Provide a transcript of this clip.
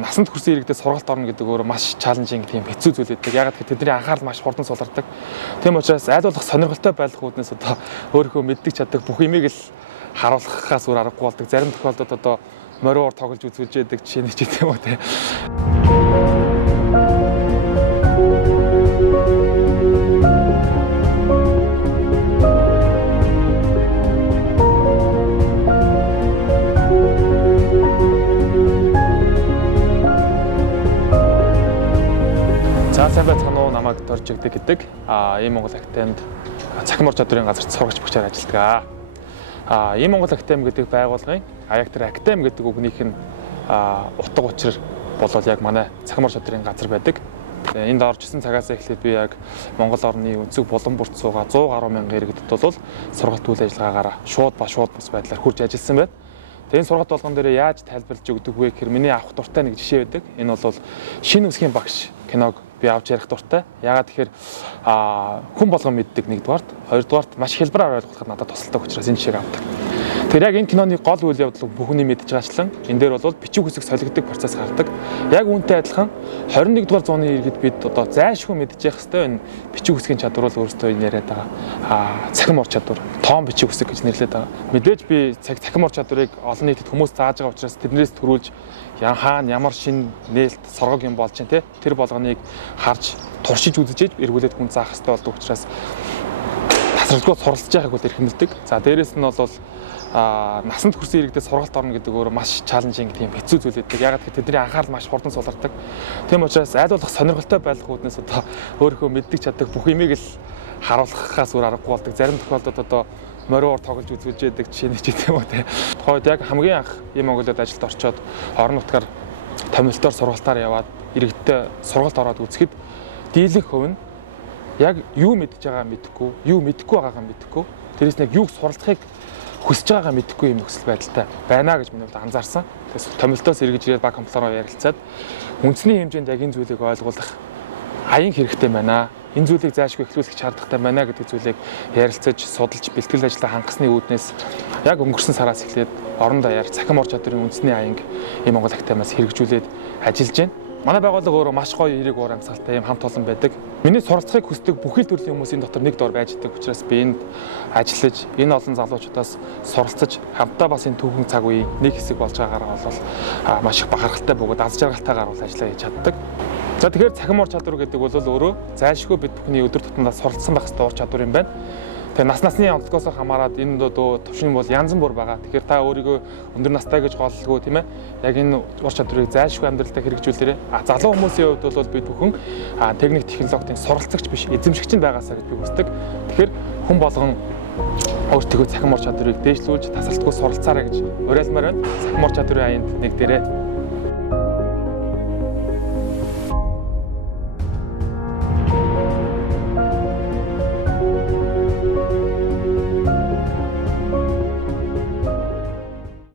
насанд хүрсэн иргэдэд сургалт орно гэдэг өөрөө маш чаленжинг тийм хэцүү зүйл байдаг. Ягаад гэвэл тэдний анхаарал маш хурдан сулардаг. Тийм учраас аль болох сонирхолтой байх үүднээс одоо өөрийнхөө мэддэг чаддаг бүх юмыг л харуулахаас өөр аргагүй болдог. Зарим тохиолдолд одоо мориор тоглож үзүүлж яадаг жишээ нь ч гэдэг юм уу те. Сайн байцгаана уу, намайг Доржигдэг гэдэг. Ийм Монгол Академид цахимаар чадрын газарт сургагч багшаар ажилладаг. Ийм Монгол Академи гэдэг байгууллагын Аяктар Академи гэдэг үгнийх нь утга учир болол яг манай цахимаар чадрын газар байдаг. Энд оржсэн цагаас эхлээд би яг Монгол орны өнцөг булан бүрт суугаа 100 гаруй мянган иргэдэд бол сургалт үйл ажиллагаагаар шууд бус байдлаар хурж ажилласан байна. Тэгээ энэ сургалт болгон дээр яаж тайлбарлаж өгдөг вэ гэхээр миний авах дуртай нэг жишээ байдаг. Энэ бол шинэ үсгийн багш киног би авч ярих дуртай. Ягаад тэгэхээр хүн болгон мэддэг нэгдүгээрт, хоёрдугаарт маш хэлбэрээр ойлгоход надад тусалдаг учраас энэ жишээг авдаг. Тэгэхээр яг энэ киноны гол үйл явдал бүхний мэдж байгаачлан энэ дээр бол бичиг үсэг солигддог процесс гардаг. Яг үүнтэй адилхан 21-р зууны иргэд бид одоо зайлшгүй мэдж явах хэрэгтэй энэ бичиг үсгийн чадвар бол өөрөөсөө энэ яриад байгаа цахим ор чадвар, тоон бичиг үсэг гэж нэрлэдэг байгаа. Мэдээж би цахим ор чадварыг олон нийтэд хүмүүс зааж байгаа учраас тэрнээс төрүүлж хаана ямар шин нээлт соргог юм болж чинь тэр болгоныг харж туршиж үзэж эргүүлээд хүн заах хэрэгтэй болдог учраас тасралтгүй суралцж байгааг бол эрхэмлдэг. За дээрэс нь бол насанд хүрсэн иргэдэд сургалт орно гэдэг өөрөө маш чаленжинг тийм хэцүү зүйл байдаг. Ягаад гэвэл тэдний анхаарал маш хурдан сулардаг. Тийм учраас аль болох сонирхолтой байх үүднээс одоо өөрийнхөө мэддэг чаддаг бүх юмыг л харуулахаас өөр аргагүй болдог. Зарим тохиолдолд одоо мориор тоглож үзүүлж яадаг жишээ нь ч гэдэг юм уу те. Тухайд яг хамгийн анх ийм Монголд ажилд орчоод орон нутгаар томилтоор сургалтаар яваад иргэдтэй сургалт ороод үзэхэд дийлэнх хувь нь яг юу мэдж байгаа мэдэхгүй, юу мэдэхгүй байгаагаа мэдэхгүй, тэрээс нэг юуг суралцахыг хүсэж байгаагаа мэдэхгүй юм нөхцөл байдалтай байна гэж миний хувьд анзаарсан. Тэгээс томилтоос эргэж ирээд баг компьютероор ярилцаад үндсний хэмжээнд яг энэ зүйлийг ойлгуулах аян хэрэгтэй байна. Энэ зүйлийг заашгүй эхлүүлэх шаардлагатай байна гэдэг зүйлийг ярилцаж, судалж, бэлтгэл ажлаа хангасны үүднээс яг өнгөрсөн сараас эхлээд орон даяар цахим ор чадрын үндэсний аянг ийм Монгол Академиас хэрэгжүүлээд ажиллаж байна. Манай байгууллага өөрөө маш гоё эерэг уур амьсгалтай юм хамт олон байдаг. Миний суралцахыг хүсдэг бүхий л төрлийн хүмүүсийн дотор нэг дор байж байгаа учраас би энд ажиллаж, энэ олон залуучуудаас суралцаж, хамтдаа бас энэ түүхэн цаг үеийн нэг хэсэг болж байгаагаар бол маш их бахархалтай бөгөөд аз жаргалтайгаар бол ажиллаа хийж чаддаг. За тэгэхээр цахим ор чадвар гэдэг бол өөрөө зайлшгүй бид бүхний өдөр тутамдаа суралцсан байх ёстой ор чадвар юм байна. Тэгээ насны онцлогоос хамаарат энэ төвшин бол янз бүр байгаа. Тэгэхээр та өөрийгөө өндөр настай гэж голлгүй тийм ээ. Яг энэ ур чадварыг зайлшгүй амьдралдаа хэрэгжүүлээрэй. Залуу хүмүүсийн хувьд бол бид бүхэн техник технологийн суралцагч биш, эзэмшигч нь байгаасаа гэж би хүсдэг. Тэгэхээр хүн болгон өөртөө цахим ор чадварыг дээшлүүлж тасралтгүй суралцаарай гэж уриалмаар байна. Цахим ор чадварын аянд нэгдээрэй.